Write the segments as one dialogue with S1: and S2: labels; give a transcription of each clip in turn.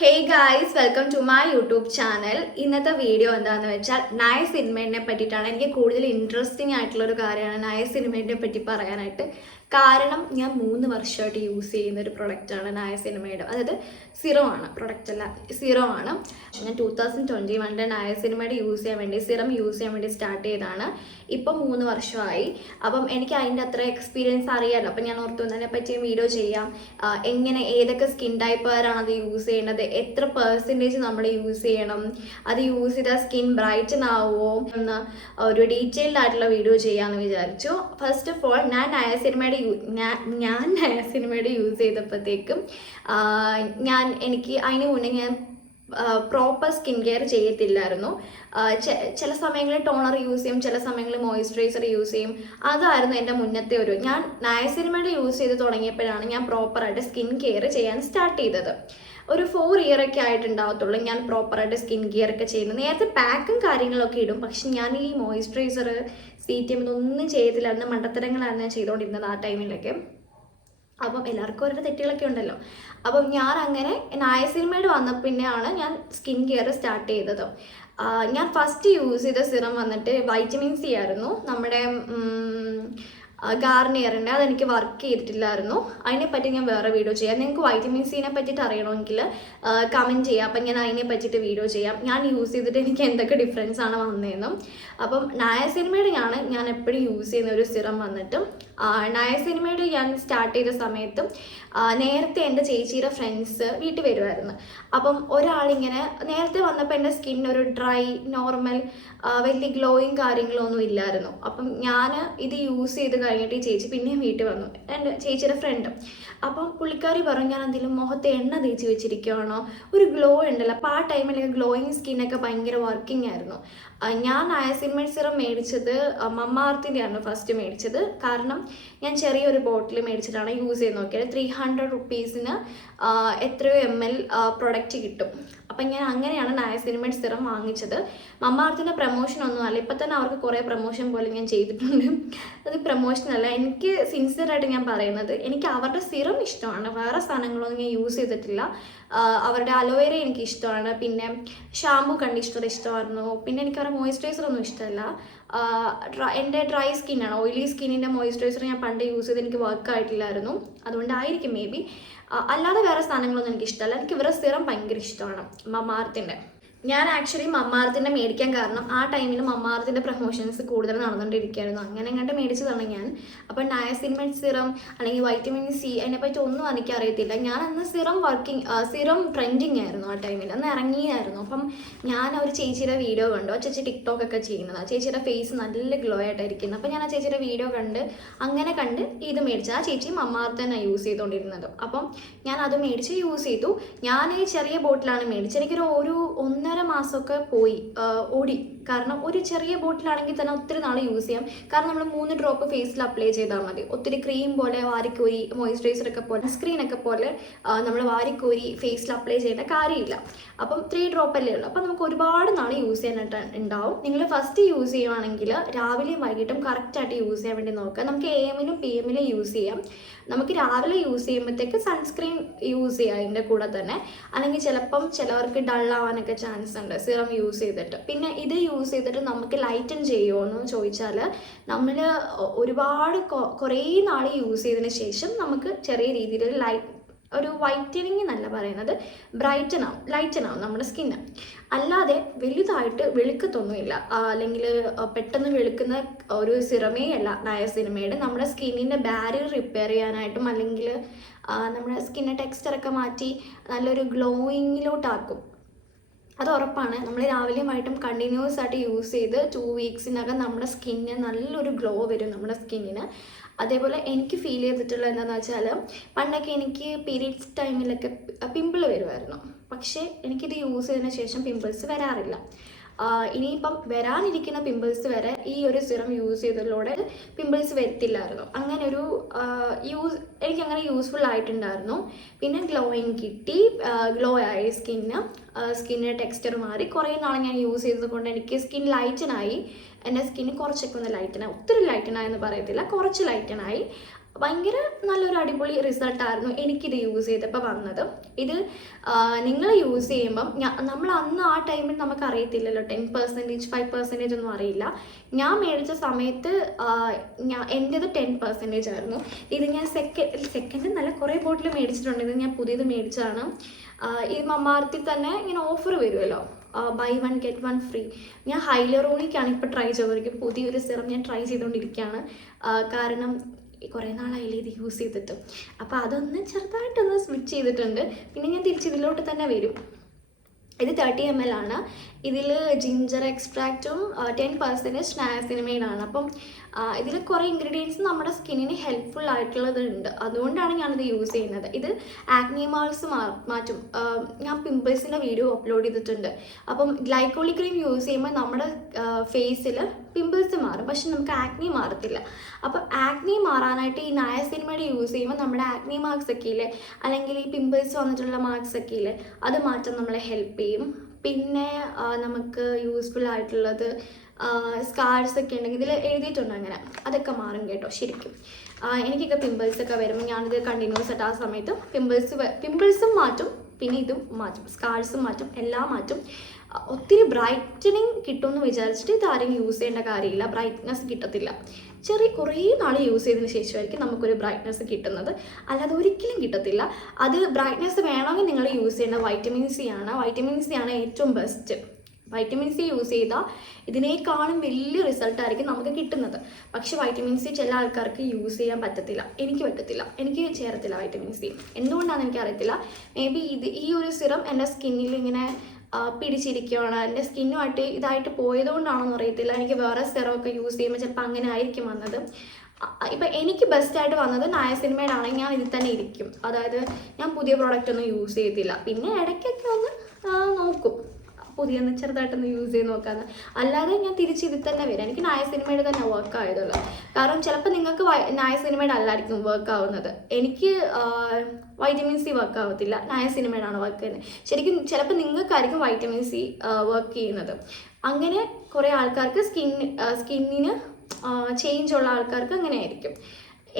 S1: Hey guys welcome to my YouTube channel ഇന്നത്തെ video എന്താണെന്ന് വെച്ചാൽ നായ സിനിമേനെ പറ്റിയിട്ടാണ്. എനിക്ക് കൂടുതൽ ഇൻട്രസ്റ്റിംഗ് ആയിട്ടുള്ള ഒരു കാര്യമാണ് നായ സിനിമേനെ പറ്റി പറയാനായിട്ട്. കാരണം ഞാൻ മൂന്ന് വർഷമായിട്ട് യൂസ് ചെയ്യുന്ന ഒരു പ്രൊഡക്റ്റാണ് നായ സിനിമയുടെ അതായത് സിറോ ആണ് പ്രൊഡക്റ്റ് അല്ല സീറോ ആണ് ഞാൻ ടൂ തൗസൻഡ് ട്വന്റി വണ്ണിൽ നായ സിനിമയുടെ യൂസ് ചെയ്യാൻ വേണ്ടി സിറം യൂസ് ചെയ്യാൻ വേണ്ടി സ്റ്റാർട്ട് ചെയ്തതാണ്. ഇപ്പം മൂന്ന് വർഷമായി. അപ്പം എനിക്ക് അതിന്റെ അത്ര എക്സ്പീരിയൻസ് അറിയാമല്ലോ അപ്പം ഞാൻ ഓർത്തു പറ്റി വീഡിയോ ചെയ്യാം. എങ്ങനെ ഏതൊക്കെ സ്കിൻ ടൈപ്പുകാരാണ് അത് യൂസ് ചെയ്യേണ്ടത് എത്ര പെർസെന്റേജ് നമ്മൾ യൂസ് ചെയ്യണം? അത് യൂസ് ചെയ്താൽ സ്കിൻ ബ്രൈറ്റൻ ആവുമോ എന്ന് ഒരു ഡീറ്റെയിൽഡ് ആയിട്ടുള്ള വീഡിയോ ചെയ്യാമെന്ന് വിചാരിച്ചു. ഫസ്റ്റ് ഓഫ് ഓൾ ഞാൻ നയ സിനിമയുടെ ഞാൻ ഞാൻ നയ സിനിമയുടെ യൂസ് ചെയ്തപ്പോഴത്തേക്കും ആ, ഞാൻ എനിക്ക് അതിന് മുന്നേ ഞാൻ പ്രോപ്പർ സ്കിൻ കെയർ ചെയ്യത്തില്ലായിരുന്നു. ചില സമയങ്ങളിൽ ടോണർ യൂസ് ചെയ്യും ചില സമയങ്ങളിൽ മോയ്സ്ചറൈസർ യൂസ് ചെയ്യും. അതായിരുന്നു എന്റെ മുന്നത്തെ ഒരു ഞാൻ നയസിനിമയുടെ യൂസ് ചെയ്ത് തുടങ്ങിയപ്പോഴാണ് ഞാൻ പ്രോപ്പറായിട്ട് സ്കിൻ കെയർ ചെയ്യാൻ സ്റ്റാർട്ട് ചെയ്തത്. ഒരു ഫോർ ഇയർ ഒക്കെ ആയിട്ടുണ്ടാവത്തുള്ളൂ ഞാൻ പ്രോപ്പറായിട്ട് സ്കിൻ കെയർ ഒക്കെ ചെയ്യുന്നത്. നേരത്തെ പാക്കും കാര്യങ്ങളൊക്കെ ഇടും പക്ഷെ ഞാൻ ഈ മോയ്സ്ചറൈസർ സി ടി എം ഇതൊന്നും ചെയ്തില്ലായിരുന്നു. മണ്ടത്തരങ്ങളായിരുന്നു ഞാൻ ചെയ്തുകൊണ്ടിരുന്നത് ആ ടൈമിലൊക്കെ അപ്പം എല്ലാവർക്കും ഓരോ തെറ്റുകളൊക്കെ ഉണ്ടല്ലോ. അപ്പം ഞാൻ അങ്ങനെ നായ സിനിമയുടെ വന്ന പിന്നെയാണ് ഞാൻ സ്കിൻ കെയർ സ്റ്റാർട്ട് ചെയ്തത്. ഞാൻ ഫസ്റ്റ് യൂസ് ചെയ്ത സിറം വന്നിട്ട് വൈറ്റമിൻ സി ആയിരുന്നു. നമ്മുടെ ഗാർണിയറിന്റെ അതെനിക്ക് വർക്ക് ചെയ്തിട്ടില്ലായിരുന്നു. അതിനെപ്പറ്റി ഞാൻ വേറെ വീഡിയോ ചെയ്യാം. നിങ്ങൾക്ക് വൈറ്റമിൻ സിനെ പറ്റിയിട്ട് അറിയണമെങ്കിൽ കമന്റ് ചെയ്യാം. അപ്പം ഞാൻ അതിനെ പറ്റിയിട്ട് വീഡിയോ ചെയ്യാം. ഞാൻ യൂസ് ചെയ്തിട്ട് എനിക്ക് എന്തൊക്കെ ഡിഫറൻസ് ആണ് വന്നതെന്നും അപ്പം നായ സിനിമയുടെ ഞാൻ ഞാൻ എപ്പോഴും യൂസ് ചെയ്യുന്ന ഒരു സിറം വന്നിട്ട് നായ സിനിമയുടെ ഞാൻ സ്റ്റാർട്ട് ചെയ്ത സമയത്തും നേരത്തെ എന്റെ ചേച്ചിയുടെ ഫ്രണ്ട്സ് വീട്ടിൽ വരുമായിരുന്നു അപ്പം ഒരാളിങ്ങനെ നേരത്തെ വന്നപ്പോൾ എന്റെ സ്കിൻ ഒരു ഡ്രൈ നോർമൽ വലിയ ഗ്ലോയിങ് കാര്യങ്ങളൊന്നും ഇല്ലായിരുന്നു. അപ്പം ഞാൻ ഇത് യൂസ് ചെയ്ത് കഴിഞ്ഞിട്ട് ഈ ചേച്ചി പിന്നെയും വീട്ടിൽ വന്നു. എന്റെ ചേച്ചിയുടെ ഫ്രണ്ട് അപ്പം പുള്ളിക്കാരി പറഞ്ഞു ഞാൻ എന്തെങ്കിലും മുഖത്ത് എണ്ണ തേച്ച് വെച്ചിരിക്കുകയാണോ ഒരു ഗ്ലോ ഉണ്ടല്ലോ. അപ്പോൾ ആ ടൈമിലൊക്കെ ഗ്ലോയിങ് സ്കിന്നൊക്കെ ഭയങ്കര വർക്കിംഗ് ആയിരുന്നു. ഞാൻ നയസിൻമേഡ് സിറം മേടിച്ചത് മമ്മാർത്തിന്റെ ആണ് ഫസ്റ്റ് മേടിച്ചത്. കാരണം ഞാൻ ചെറിയൊരു ബോട്ടിൽ മേടിച്ചിട്ടാണ് യൂസ് ചെയ്ത് നോക്കിയത്. ത്രീ ഹൺഡ്രഡ് റുപ്പീസിന് എത്രയോ എം എൽ പ്രൊഡക്റ്റ് കിട്ടും. അപ്പം ഞാൻ അങ്ങനെയാണ് നയസിനിമേഡ് സിറം വാങ്ങിച്ചത്. മമ്മാർത്തിന്റെ പ്രൊമോഷൻ ഒന്നുമല്ല ഇപ്പം തന്നെ അവർക്ക് കുറേ പ്രൊമോഷൻ പോലെ ഞാൻ ചെയ്തിട്ടുണ്ട്. അത് പ്രൊമോഷൻ അല്ല. എനിക്ക് സിൻസിയറായിട്ട് ഞാൻ പറയുന്നത് എനിക്ക് അവരുടെ സിറം ഇഷ്ടമാണ്. വേറെ സാധനങ്ങളൊന്നും ഞാൻ യൂസ് ചെയ്തിട്ടില്ല. അവരുടെ അലോവേര എനിക്ക് ഇഷ്ടമാണ്. പിന്നെ ഷാമ്പു കണ്ടീഷണർ ഇഷ്ടമായിരുന്നു. പിന്നെ എനിക്ക് മോയ്സ്ചറൈസർ ഒന്നും ഇഷ്ടമല്ല എന്റെ ഡ്രൈ സ്കിന്നാണ് ഓയിലി സ്കിന്നിന്റെ മോയ്സ്ചറൈസർ ഞാൻ പണ്ട് യൂസ് ചെയ്ത് എനിക്ക് വർക്ക് ആയിട്ടില്ലായിരുന്നു അതുകൊണ്ടായിരിക്കും മേ ബി അല്ലാതെ വേറെ സാധനങ്ങളൊന്നും എനിക്ക് ഇഷ്ടമല്ല എനിക്ക് ഇവരുടെ സിറം ഭയങ്കര ഇഷ്ടമാണ്. മമാർത്തിന്റെ ഞാൻ ആക്ച്വലി മമ്മാർത്തിന്റെ മേടിക്കാൻ കാരണം ആ ടൈമിൽ മമ്മാർത്തിന്റെ പ്രൊമോഷൻസ് കൂടുതൽ നടന്നുകൊണ്ടിരിക്കുകയായിരുന്നു അങ്ങനെ അങ്ങോട്ട് മേടിച്ചതാണ് ഞാൻ. അപ്പോൾ നയസിൻമെന്റ് സിറം അല്ലെങ്കിൽ വൈറ്റമിൻ സി അതിനെപ്പറ്റി ഒന്നും എനിക്ക് അറിയത്തില്ല. ഞാൻ അന്ന് സിറം വർക്കിംഗ് സിറം ട്രെൻഡിങ് ആയിരുന്നു ആ ടൈമിൽ അന്ന് ഇറങ്ങിയായിരുന്നു. അപ്പം ഞാൻ ഒരു ചേച്ചിയുടെ വീഡിയോ കണ്ടു. ആ ചേച്ചി ടിക്ടോക്ക് ഒക്കെ ചെയ്യുന്നത്. ആ ചേച്ചിയുടെ ഫേസ് നല്ല ഗ്ലോ ആയിട്ടായിരിക്കുന്നത് അപ്പോൾ ഞാൻ ആ ചേച്ചിയുടെ വീഡിയോ കണ്ട് അങ്ങനെ കണ്ട് ഇത് മേടിച്ചു ആ ചേച്ചി മമ്മാർത്ത് തന്നെ യൂസ് ചെയ്തുകൊണ്ടിരുന്നത് അപ്പം ഞാൻ അത് മേടിച്ച് യൂസ് ചെയ്തു. ഞാൻ ഈ ചെറിയ ബോട്ടിലാണ് മേടിച്ചത്. എനിക്കൊരു ഒരു ഒന്നര മാസമൊക്കെ പോയി ഓടി. കാരണം ഒരു ചെറിയ ബോട്ടിലാണെങ്കിൽ തന്നെ ഒത്തിരി നാൾ യൂസ് ചെയ്യാം. കാരണം നമ്മൾ മൂന്ന് ഡ്രോപ്പ് ഫേസിൽ അപ്ലൈ ചെയ്താൽ മതി. ഒത്തിരി ക്രീം പോലെ വാരിക്കോരി മോയ്സ്ചറൈസർ ഒക്കെ പോലെ സ്ക്രീൻ ഒക്കെ പോലെ നമ്മൾ വാരിക്കോരി ഫേസിൽ അപ്ലൈ ചെയ്യേണ്ട കാര്യമില്ല. അപ്പം ത്രീ ഡ്രോപ്പ് അല്ലേ ഉള്ളൂ. അപ്പം നമുക്ക് ഒരുപാട് നാൾ യൂസ് ചെയ്യാനായിട്ട് ഉണ്ടാവും. നിങ്ങൾ ഫസ്റ്റ് യൂസ് ചെയ്യുവാണെങ്കിൽ രാവിലെയും വൈകിട്ടും കറക്റ്റായിട്ട് യൂസ് ചെയ്യാൻ വേണ്ടി നോക്കുക. നമുക്ക് എ എമ്മിനും പി എമ്മിലും യൂസ് ചെയ്യാം. നമുക്ക് രാവിലെ യൂസ് ചെയ്യുമ്പോഴത്തേക്ക് സൺസ്ക്രീൻ യൂസ് ചെയ്യാം അതിന്റെ കൂടെ തന്നെ. അല്ലെങ്കിൽ ചിലപ്പം ചിലവർക്ക് ഡൾ ആവാനൊക്കെ ചാൻസ് ഉണ്ട് സിറം യൂസ് ചെയ്തിട്ട്. പിന്നെ ഇത് യൂസ് ചെയ്തിട്ട് നമുക്ക് ലൈറ്റൻ ചെയ്യുമോ എന്ന് ചോദിച്ചാൽ നമ്മൾ ഒരുപാട് കുറേ നാൾ യൂസ് ചെയ്തതിന് ശേഷം നമുക്ക് ചെറിയ രീതിയിൽ ലൈറ്റ് ഒരു വൈറ്റനിങ് എന്നല്ല പറയുന്നത് ബ്രൈറ്റൻ ആവും ലൈറ്റൻ ആവും നമ്മുടെ സ്കിന്ന് അല്ലാതെ വലുതായിട്ട് വെളുക്കത്തൊന്നുമില്ല. അല്ലെങ്കിൽ പെട്ടെന്ന് വെളുക്കുന്ന ഒരു സിറമേ അല്ല നയ സിനിമയുടെ നമ്മുടെ സ്കിന്നിന്റെ ബാരിയർ റിപ്പയർ ചെയ്യാനായിട്ടും അല്ലെങ്കിൽ നമ്മുടെ സ്കിന്നിന്റെ ടെക്സ്ചറൊക്കെ മാറ്റി നല്ലൊരു ഗ്ലോയിങ്ങിലോട്ടാക്കും അത് ഉറപ്പാണ് നമ്മൾ രാവിലെയും വൈകിട്ടും കണ്ടിന്യൂസ് ആയിട്ട് യൂസ് ചെയ്ത് ടു വീക്സിനകം നമ്മുടെ സ്കിന്നിന് നല്ലൊരു ഗ്ലോ വരും നമ്മുടെ സ്കിന്നിന് അതേപോലെ എനിക്ക് ഫീൽ ചെയ്തിട്ടുള്ള എന്താണെന്ന് വെച്ചാൽ പണ്ടൊക്കെ എനിക്ക് പീരീഡ്സ് ടൈമിലൊക്കെ പിമ്പിൾ വരുമായിരുന്നു പക്ഷേ എനിക്കിത് യൂസ് ചെയ്തതിന് ശേഷം പിമ്പിൾസ് വരാറില്ല. ഇനിയിപ്പം വരാനിരിക്കുന്ന പിമ്പിൾസ് വരെ ഈ ഒരു സിറം യൂസ് ചെയ്തതിലൂടെ പിമ്പിൾസ് വരത്തില്ലായിരുന്നു. അങ്ങനെ ഒരു യൂസ് എനിക്ക് അങ്ങനെ യൂസ്ഫുൾ ആയിട്ടുണ്ടായിരുന്നു. പിന്നെ ഗ്ലോയിങ് കിട്ടി ഗ്ലോ ആയി സ്കിന്ന് സ്കിന്നിന്റെ ടെക്സ്ചർ മാറി. കുറേ നാൾ ഞാൻ യൂസ് ചെയ്തത് കൊണ്ട് എനിക്ക് സ്കിൻ ലൈറ്റനായി എന്റെ സ്കിന്ന് കുറച്ചൊക്കെ ഒന്ന് ലൈറ്റനായി ഒത്തിരി ലൈറ്റനായെന്ന് പറയത്തില്ല. കുറച്ച് ലൈറ്റനായി ഭയങ്കര നല്ലൊരു അടിപൊളി റിസൾട്ടായിരുന്നു എനിക്കിത് യൂസ് ചെയ്തപ്പോൾ വന്നത്. ഇത് നിങ്ങൾ യൂസ് ചെയ്യുമ്പം നമ്മൾ അന്ന് ആ ടൈമിൽ നമുക്ക് അറിയത്തില്ലല്ലോ ടെൻ പെർസെന്റേജ് ഫൈവ് പെർസെന്റേജ് ഒന്നും അറിയില്ല. ഞാൻ മേടിച്ച സമയത്ത് ഞാൻ എന്റെത് ടെൻ പെർസെന്റേജ് ആയിരുന്നു. ഇത് ഞാൻ സെക്കൻഡ് സെക്കൻഡ് നല്ല കുറേ ബോട്ടിൽ മേടിച്ചിട്ടുണ്ട്. ഇത് ഞാൻ പുതിയത് മേടിച്ചതാണ്. ഈ മമ്മാർത്തിൽ തന്നെ ഇങ്ങനെ ഓഫർ വരുമല്ലോ buy one get one free ഞാൻ ഹൈലറോണിക്കാണ് ഇപ്പോൾ ട്രൈ ചെയ്തോണ്ടിരിക്കും പുതിയൊരു സിറം ഞാൻ ട്രൈ ചെയ്തുകൊണ്ടിരിക്കുകയാണ് കാരണം കുറേ നാളായില്ലേ ഇത് യൂസ് ചെയ്തിട്ട്. അപ്പോൾ അതൊന്ന് ചെറുതായിട്ടൊന്ന് സ്വിച്ച് ചെയ്തിട്ടുണ്ട്. പിന്നെ ഞാൻ തിരിച്ച് ഇതിലോട്ട് തന്നെ വരും. ഇത് തേർട്ടി എം എൽ ആണ്. ഇതിൽ ജിഞ്ചർ എക്സ്ട്രാക്റ്റും ടെൻ പെർസെന്റേജ് സ്നാസിനമൈഡാണ് അപ്പം ഇതിൽ കുറേ ഇൻഗ്രീഡിയൻസ് നമ്മുടെ സ്കിന്നിന് ഹെൽപ്ഫുൾ ആയിട്ടുള്ളത് ഉണ്ട്. അതുകൊണ്ടാണ് ഞാനിത് യൂസ് ചെയ്യുന്നത്. ഇത് ആക്നി മാൾസ് മാറ്റും. ഞാൻ പിമ്പിൾസിന്റെ വീഡിയോ അപ്ലോഡ് ചെയ്തിട്ടുണ്ട്. അപ്പം ഗ്ലൈക്കോളിക് ക്രീം യൂസ് ചെയ്യുമ്പോൾ നമ്മുടെ ഫേസിൽ പിമ്പിൾസ് മാറും. പക്ഷെ നമുക്ക് ആക്നി മാറത്തില്ല. അപ്പോൾ ആക്നി മാറാനായിട്ട് ഈ നയസിനിമയുടെ യൂസ് ചെയ്യുമ്പോൾ നമ്മുടെ ആക്നി മാർക്സ് ഒക്കെ ഇല്ലേ? അല്ലെങ്കിൽ ഈ പിമ്പിൾസ് വന്നിട്ടുള്ള മാർക്സ് ഒക്കെ ഇല്ലേ? അത് മാറ്റാൻ നമ്മളെ ഹെൽപ്പ് ചെയ്യും. പിന്നെ നമുക്ക് യൂസ്ഫുൾ ആയിട്ടുള്ളത് സ്കാർസ് ഒക്കെ ഉണ്ടെങ്കിൽ ഇതിൽ എഴുതിയിട്ടുണ്ട് അങ്ങനെ. അതൊക്കെ മാറും കേട്ടോ ശരിക്കും. എനിക്കൊക്കെ പിമ്പിൾസ് ഒക്കെ വരുമ്പോൾ ഞാനിത് കണ്ടിന്യൂസ് ആയിട്ട് ആ സമയത്ത് പിമ്പിൾസ് പിമ്പിൾസും മാറ്റും പിന്നെ ഇതും മാറ്റും. സ്കാർസും മാറ്റും എല്ലാം മാറ്റും. ഒത്തിരി ബ്രൈറ്റനിങ് കിട്ടുമെന്ന് വിചാരിച്ചിട്ട് ഇത് ആരും യൂസ് ചെയ്യേണ്ട കാര്യമില്ല. ബ്രൈറ്റ്നസ് കിട്ടത്തില്ല. ചെറിയ കുറേ നാൾ യൂസ് ചെയ്തതിന് ശേഷമായിരിക്കും നമുക്കൊരു ബ്രൈറ്റ്നസ് കിട്ടുന്നത്. അല്ലാതെ ഒരിക്കലും കിട്ടത്തില്ല. അത് ബ്രൈറ്റ്നസ് വേണമെങ്കിൽ നിങ്ങൾ യൂസ് ചെയ്യേണ്ട വൈറ്റമിൻ സി ആണ്. വൈറ്റമിൻ സി ആണ് ഏറ്റവും ബെസ്റ്റ് വൈറ്റമിൻ സി യൂസ് ചെയ്താൽ ഇതിനേക്കാളും വലിയ റിസൾട്ട് ആയിരിക്കും നമുക്ക് കിട്ടുന്നത്. പക്ഷേ വൈറ്റമിൻ സി ചില ആൾക്കാർക്ക് യൂസ് ചെയ്യാൻ പറ്റത്തില്ല. എനിക്ക് പറ്റത്തില്ല. എനിക്ക് ചേരത്തില്ല വൈറ്റമിൻ സി എന്തുകൊണ്ടാണെന്ന് എനിക്കറിയത്തില്ല. മേ ബി ഇത് ഈ ഒരു സിറം എന്റെ സ്കിന്നിൽ ഇങ്ങനെ പിടിച്ചിരിക്കുകയാണ്. എന്റെ സ്കിന്നുമായിട്ട് ഇതായിട്ട് പോയതുകൊണ്ടാണെന്ന് അറിയത്തില്ല. എനിക്ക് വേറെ സെറമൊക്കെ യൂസ് ചെയ്യുമ്പോൾ ചിലപ്പോൾ അങ്ങനെ ആയിരിക്കും വന്നത്. ഇപ്പം എനിക്ക് ബെസ്റ്റായിട്ട് വന്നത് നായസിനിമയുടെ ആണെങ്കിൽ ഞാൻ ഇതിൽ തന്നെ ഇരിക്കും. അതായത് ഞാൻ പുതിയ പ്രോഡക്റ്റ് ഒന്നും യൂസ് ചെയ്തില്ല പിന്നെ ഇടയ്ക്കൊക്കെ ഒന്ന് നോക്കും. പുതിയൊന്ന് ചെറുതായിട്ടൊന്ന് യൂസ് ചെയ്ത് നോക്കാന്ന്. അല്ലാതെ ഞാൻ തിരിച്ച് ഇതിൽ തന്നെ വരാം. എനിക്ക് നായ സിനിമയുടെ തന്നെ വർക്ക് ആയതുള്ളൂ കാരണം ചിലപ്പോൾ നിങ്ങൾക്ക് നായ സിനിമയുടെ അല്ലായിരിക്കും വർക്ക് ആവുന്നത്. എനിക്ക് വൈറ്റമിൻ സി വർക്ക് ആവത്തില്ല. നായ സിനിമയുടെ ആണ് വർക്ക് ചെയ്യുന്നത്. ശരിക്കും ചിലപ്പോൾ നിങ്ങൾക്കായിരിക്കും വൈറ്റമിൻ സി വർക്ക് ചെയ്യുന്നത്. അങ്ങനെ കുറേ ആൾക്കാർക്ക് സ്കിൻ സ്കിന്നിന് ചേഞ്ച് ഉള്ള ആൾക്കാർക്ക് അങ്ങനെ ആയിരിക്കും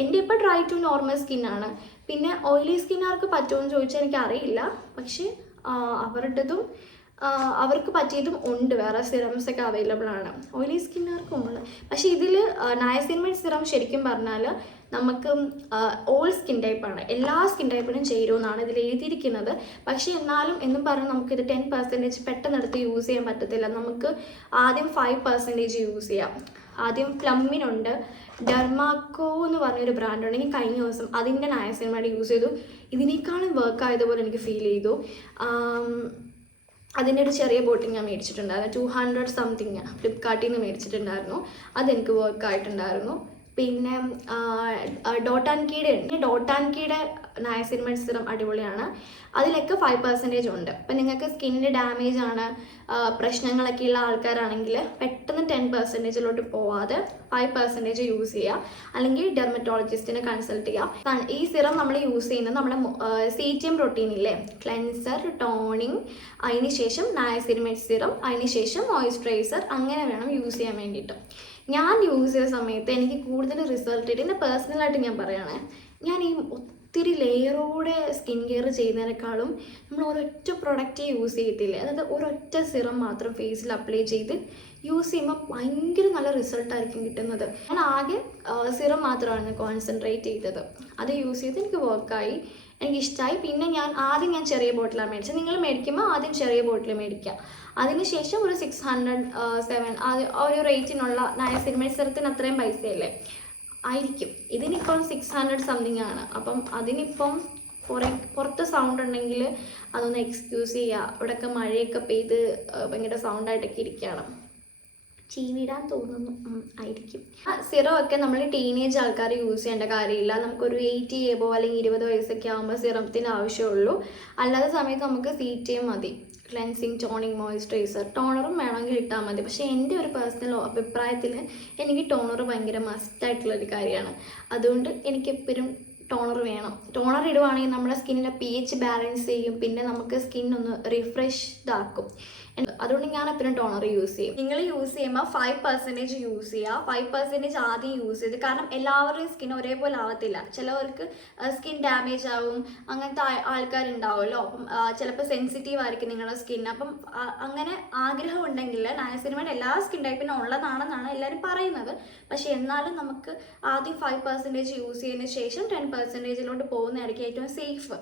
S1: എന്റെ ഇപ്പോൾ ഡ്രൈ ടു നോർമൽ സ്കിന്നാണ് പിന്നെ ഓയിലി സ്കിന്നാർക്ക് പറ്റുമോ എന്ന് ചോദിച്ചാൽ എനിക്ക് അറിയില്ല പക്ഷേ അവരുടേതും അവർക്ക് പറ്റിയതും ഉണ്ട്. വേറെ സിറംസ് ഒക്കെ അവൈലബിൾ ആണ്. ഓയിലി സ്കിന്നുകാർക്കും ഉണ്ട്. പക്ഷേ ഇതിൽ നയസിനിമൈഡ് സിറം ശരിക്കും പറഞ്ഞാൽ നമുക്ക് ഓൾ സ്കിൻ ടൈപ്പാണ് എല്ലാ സ്കിൻ ടൈപ്പിനും ചേരുമെന്നാണ് ഇതിൽ എഴുതിയിരിക്കുന്നത്. പക്ഷേ എന്നാലും എന്നും പറഞ്ഞ് നമുക്കിത് ടെൻ പെർസെന്റേജ് പെട്ടെന്ന് എടുത്ത് യൂസ് ചെയ്യാൻ പറ്റത്തില്ല. നമുക്ക് ആദ്യം ഫൈവ് പെർസെന്റേജ് യൂസ് ചെയ്യാം. ആദ്യം പ്ലമ്മിനുണ്ട്. ഡെർമാക്കോ എന്ന് പറഞ്ഞൊരു ബ്രാൻഡ് ഉണ്ടെങ്കിൽ കഴിഞ്ഞ ദിവസം അതിന്റെ നയസിനിമയുടെ യൂസ് ചെയ്തു. ഇതിനേക്കാളും വർക്ക് ആയതുപോലെ എനിക്ക് ഫീൽ ചെയ്തു. അതിന്റെ ഒരു ചെറിയ ബോട്ടിൽ ഞാൻ മേടിച്ചിട്ടുണ്ടായിരുന്നു. Two hundred something. ഫ്ലിപ്കാർട്ടിൽ നിന്ന് മേടിച്ചിട്ടുണ്ടായിരുന്നു. അതെനിക്ക് വർക്ക് ആയിട്ടുണ്ടായിരുന്നു. പിന്നെ ഡോട്ടാൻകീയുടെ ഉണ്ട്. ഡോട്ടാൻകീയുടെ നയസിനിമഡ് സിറം അടിപൊളിയാണ്. അതിലൊക്കെ ഫൈവ് പെർസെന്റേജ് ഉണ്ട്. അപ്പം നിങ്ങൾക്ക് സ്കിന്നിന് ഡാമേജ് ആണ് പ്രശ്നങ്ങളൊക്കെ ഉള്ള ആൾക്കാരാണെങ്കിൽ പെട്ടെന്ന് ടെൻ പെർസെന്റേജിലോട്ട് പോവാതെ ഫൈവ് പെർസെന്റേജ് യൂസ് ചെയ്യുക അല്ലെങ്കിൽ ഡെർമറ്റോളജിസ്റ്റിനെ കൺസൾട്ട് ചെയ്യുക ഈ സിറം നമ്മൾ യൂസ് ചെയ്യുന്നത് നമ്മുടെ സി ടി എം പ്രോട്ടീൻ ഇല്ലേ? ക്ലെൻസർ ടോണിങ് അതിന് ശേഷം നയസിനിമേറ്റ് സിറം അതിന് ശേഷം മോയിസ്ചറൈസർ അങ്ങനെ വേണം യൂസ് ചെയ്യാൻ വേണ്ടിയിട്ട്. ഞാൻ യൂസ് ചെയ്ത സമയത്ത് എനിക്ക് കൂടുതൽ റിസൾട്ട് എന്റെ പേഴ്സണലായിട്ട് ഞാൻ പറയുകയാണേ ഞാൻ ഈ ഒത്തിരി ലെയറോടെ സ്കിൻ കെയർ ചെയ്യുന്നതിനേക്കാളും നമ്മൾ ഒരൊറ്റ പ്രൊഡക്റ്റ് യൂസ് ചെയ്യത്തില്ലേ. അതായത് ഒരൊറ്റ സിറം മാത്രം ഫേസിൽ അപ്ലൈ ചെയ്ത് യൂസ് ചെയ്യുമ്പോൾ ഭയങ്കര നല്ല റിസൾട്ടായിരിക്കും കിട്ടുന്നത്. ഞാൻ ആകെ സിറം മാത്രമാണ് കോൺസെൻട്രേറ്റ് ചെയ്തത്. അത് യൂസ് ചെയ്ത് എനിക്ക് വർക്കായി എനിക്ക് ഇഷ്ടമായി പിന്നെ ഞാൻ ആദ്യം ഞാൻ ചെറിയ ബോട്ടിലാണ് മേടിച്ചത്. നിങ്ങൾ മേടിക്കുമ്പോൾ ആദ്യം ചെറിയ ബോട്ടിൽ മേടിക്കുക. അതിനുശേഷം ഒരു സിക്സ് ഹൺഡ്രഡ് സെവൻ ഒരു റേറ്റിനുള്ള നയസിനിമ സിറത്തിന് അത്രയും പൈസയല്ലേ? ആയിരിക്കും. ഇതിനിപ്പം സിക്സ് ഹൺഡ്രഡ് സംതിങ് ആണ്. അപ്പം അതിനിപ്പം കുറേ പുറത്ത് സൗണ്ട് ഉണ്ടെങ്കിൽ അതൊന്ന് എക്സ്ക്യൂസ് ചെയ്യുക. ഇവിടെയൊക്കെ മഴയൊക്കെ പെയ്ത് ഭയങ്കര സൗണ്ടായിട്ടൊക്കെ ഇരിക്കുകയാണ്. ചീവിടാൻ തോന്നുന്നു. ആയിരിക്കും. സിറം ഒക്കെ നമ്മൾ ടീനേജ് ആൾക്കാർ യൂസ് ചെയ്യേണ്ട കാര്യമില്ല. നമുക്കൊരു എയ്റ്റി എബോ അല്ലെങ്കിൽ ഇരുപത് വയസ്സൊക്കെ ആകുമ്പോൾ സിറത്തിന് ആവശ്യമുള്ളൂ. അല്ലാത്ത സമയത്ത് നമുക്ക് സി മതി. ക്ലെൻസിങ് ടോണിങ് മോയ്സ്ചറൈസർ ടോണറും വേണമെങ്കിൽ ഇട്ടാൽ മതി. പക്ഷേ എന്റെ ഒരു പേഴ്സണൽ അഭിപ്രായത്തിൽ എനിക്ക് ടോണർ ഭയങ്കര മസ്റ്റായിട്ടുള്ളൊരു കാര്യമാണ്. അതുകൊണ്ട് എനിക്ക് എപ്പോഴും ടോണർ വേണം. ടോണർ ഇടുവാണെങ്കിൽ നമ്മുടെ സ്കിന്നിലെ പി എച്ച് ബാലൻസ് ചെയ്യും. പിന്നെ നമുക്ക് സ്കിന്നൊന്ന് റിഫ്രഷ് ഇതാക്കും. അതുകൊണ്ട് ഞാൻ എപ്പോഴും ടോണർ യൂസ് ചെയ്യും. നിങ്ങൾ യൂസ് ചെയ്യുമ്പോൾ ഫൈവ് പെർസെന്റേജ് യൂസ് ചെയ്യുക. ഫൈവ് പെർസെന്റേജ് ആദ്യം യൂസ് ചെയ്ത് കാരണം എല്ലാവരുടെയും സ്കിൻ ഒരേപോലെ ആവത്തില്ല. ചിലവർക്ക് സ്കിൻ ഡാമേജ് ആവും. അങ്ങനത്തെ ആൾക്കാരുണ്ടാവുമല്ലോ. അപ്പം ചിലപ്പോൾ സെൻസിറ്റീവ് ആയിരിക്കും നിങ്ങളുടെ സ്കിൻ അപ്പം അങ്ങനെ ആഗ്രഹം ഉണ്ടെങ്കിൽ നയസിനിമയുടെ എല്ലാ സ്കിൻ ടൈപ്പിനും ഉള്ളതാണെന്നാണ് എല്ലാവരും പറയുന്നത്. പക്ഷേ എന്നാലും നമുക്ക് ആദ്യം ഫൈവ് പെർസെന്റേജ് യൂസ് ചെയ്തതിന് ശേഷം ടെൻ പെർസെന്റേജിലോട്ട് പോകുന്നതായിരിക്കും ഏറ്റവും സേഫ്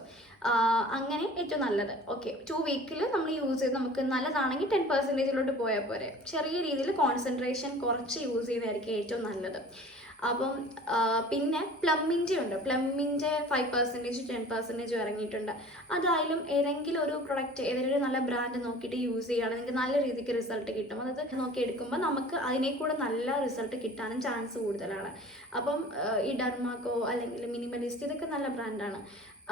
S1: അങ്ങനെ ഏറ്റവും നല്ലത്. ഓക്കെ ടു വീക്കിൽ നമ്മൾ യൂസ് ചെയ്ത് നമുക്ക് നല്ലതാണെങ്കിൽ ടെൻ പെർസെന്റേജിലോട്ട് പോയാൽ പോരെ. ചെറിയ രീതിയിൽ കോൺസെൻട്രേഷൻ കുറച്ച് യൂസ് ചെയ്യുന്നതായിരിക്കും ഏറ്റവും നല്ലത്. അപ്പം പിന്നെ പ്ലമ്മിന്റെ ഉണ്ട്. പ്ലമ്മിന്റെ ഫൈവ് പെർസെന്റേജ് ടെൻ പെർസെന്റേജ് ഇറങ്ങിയിട്ടുണ്ട്. അതായാലും ഏതെങ്കിലും ഒരു പ്രൊഡക്റ്റ് ഏതെങ്കിലും ഒരു നല്ല ബ്രാൻഡ് നോക്കിയിട്ട് യൂസ് ചെയ്യുകയാണെങ്കിൽ നിങ്ങൾക്ക് നല്ല രീതിക്ക് റിസൾട്ട് കിട്ടും. അതായത് നോക്കി എടുക്കുമ്പോൾ നമുക്ക് അതിനെ കൂടെ നല്ല റിസൾട്ട് കിട്ടാനും ചാൻസ് കൂടുതലാണ്. അപ്പം ഈ ഡർമാക്കോ അല്ലെങ്കിൽ മിനിമലിസ്റ്റ് ഇതൊക്കെ നല്ല ബ്രാൻഡാണ്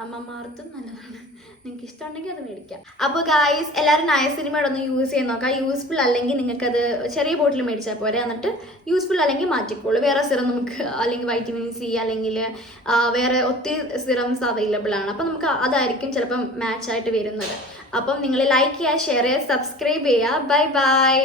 S1: അമ്മമാർത്തും നല്ലതാണ്. നിങ്ങൾക്ക് ഇഷ്ടമുണ്ടെങ്കിൽ അത് മേടിക്കാം. അപ്പോൾ ഗായ്സ് എല്ലാവരും നായ സിനിമയുടെ ഒന്ന് യൂസ് ചെയ്ത് നോക്കാം. യൂസ്ഫുൾ അല്ലെങ്കിൽ നിങ്ങൾക്കത് ചെറിയ ബോട്ടിൽ മേടിച്ചാൽ പോരെ. എന്നിട്ട് യൂസ്ഫുൾ അല്ലെങ്കിൽ മാറ്റിക്കോളൂ. വേറെ സിറം നമുക്ക് അല്ലെങ്കിൽ വൈറ്റമിൻ സി അല്ലെങ്കിൽ വേറെ ഒത്തിരി സിറംസ് അവൈലബിൾ ആണ്. അപ്പോൾ നമുക്ക് അതായിരിക്കും ചിലപ്പം മാച്ച് ആയിട്ട് വരുന്നത്. അപ്പം നിങ്ങൾ ലൈക്ക് ചെയ്യുക ഷെയർ ചെയ്യുക സബ്സ്ക്രൈബ് ചെയ്യുക. Bye bye